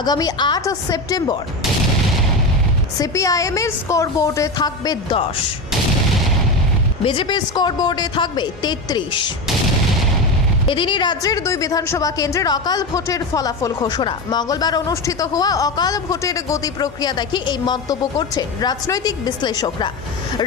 আগামী 8 September CPIM এর score বোর্ডে থাকবে 10, বিজেপির স্কোর বোর্ডে থাকবে 33। এদিনই রাজ্যের 2 বিধানসভা কেন্দ্রের অকাল ভোটের ফলাফল ঘোষণা। মঙ্গলবার অনুষ্ঠিত হওয়া অকাল ভোটের গতি প্রক্রিয়া দেখে এই মন্তব্য করছেন রাজনৈতিক বিশ্লেষকরা।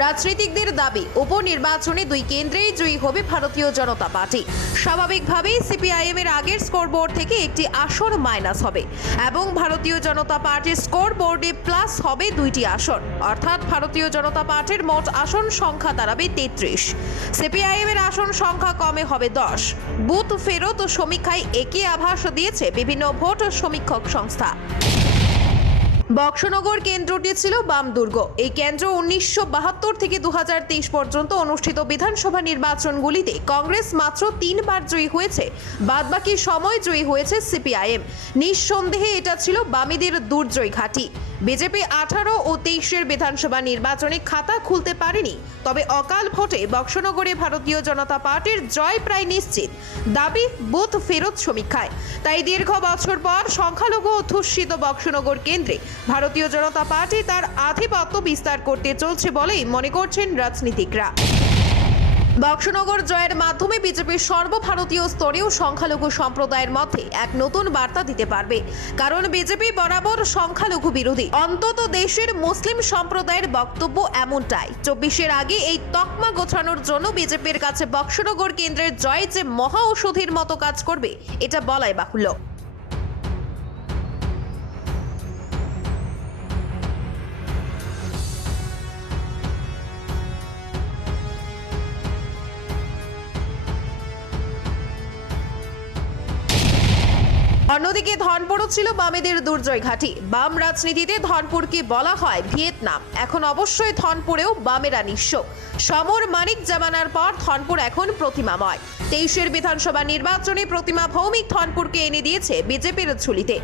রাজনীতিকদের দাবি, উপনির্বাচনে 2 কেন্দ্রেই জয়ী হবে ভারতীয় জনতা পার্টি। স্বাভাবিকভাবেই সিপিআইএম এর আগের স্কোর বোর্ড থেকে একটি আসন মাইনাস হবে এবং ভারতীয় জনতা পার্টির স্কোর বোর্ডে প্লাস হবে 2টি আসন, অর্থাৎ ভারতীয় জনতা পার্টির মোট আসন সংখ্যা দাঁড়াবে 33। সিপিআইএম এর আসন সংখ্যা কমে হবে 10। বুথ ফেরত সমীক্ষায় একই আভাস দিয়েছে বিভিন্ন ভোট সমীক্ষক সংস্থা। বক্সনগর কেন্দ্রটি ছিল বাম দুর্গ। এই কেন্দ্র 1972 থেকে 2023 পর্যন্ত অনুষ্ঠিত বিধানসভা নির্বাচনগুলিতে কংগ্রেস মাত্র 3 বার জয়ী হয়েছে, বাদবাকি সময় জয়ী হয়েছে সিপিআইএম। নিঃসন্দেহে এটা ছিল বামেদের দুর্জয় ঘাঁটি। বিজেপি 18 ও 23-এর বিধানসভা নির্বাচনে খাতা খুলতে পারেনি, তবে অকাল ভোটে বক্সনগরে ভারতীয় জনতা পার্টির জয় প্রায় নিশ্চিত, দাবি বুথ ফেরত সমীক্ষায়। তাই দীর্ঘ বছর পর সংখ্যালঘু অধ্যুষিত বক্সনগর কেন্দ্রে ভারতীয় জনতা পার্টি তার আধিপত্য বিস্তার করতে চলছে বলেই মনে করছেন রাজনীতিকরা। বক্সনগর জয়ের মাধ্যমে বিজেপির সর্বভারতীয় স্তরেও সংখ্যালঘু সম্প্রদায়ের মধ্যে এক নতুন বার্তা দিতে পারবে, কারণ বিজেপি বরাবর সংখ্যালঘু বিরোধী। অন্তত দেশের মুসলিম সম্প্রদায়ের বক্তব্য এমনটাই। 24-এর আগে এই তকমা গোছানোর জন্য বিজেপির কাছে বক্সনগর কেন্দ্রের জয় যে মহা ঔষধির মতো কাজ করবে, এটা বলাই বাহুল্য। অন্যদিকে ধনপুরও ছিল বামেদের দুর্জয় ঘাঁটি। বাম রাজনীতিতে ধনপুরকে বলা হয় ভিয়েতনাম। এখন অবশ্যই ধনপুরেও বামেরা নিঃস্ব। সমর মানিক জামানার পর ধনপুর এখন প্রতিমাময়। 23-এর বিধানসভা নির্বাচনে প্রতিমা ভৌমিক ধনপুরকে এনে দিয়েছে বিজেপির ঝুলিতে।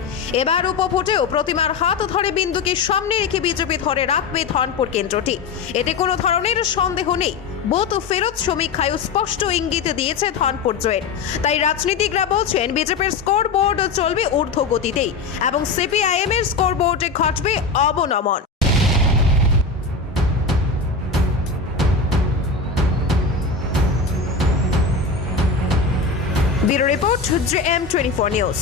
এবার উপভোটেও প্রতিমার হাত ধরে বিন্দুকে সামনে রেখে বিজেপি ধরে রাখবে ধনপুর কেন্দ্রটি, এতে কোনো ধরনের সন্দেহ নেই। বুথ ফেরত সমীক্ষায় স্পষ্ট ইঙ্গিত দিয়েছে ধনপুর জয়ের। তাই রাজনীতিকরা বলছেন বিজেপির স্কোর বোর্ড চলবে ঊর্ধ্ব গতিতেই এবং সিপিআইএম এর স্কোর বোর্ডে ঘটবে অবনমন। Bureau report, JM24 news.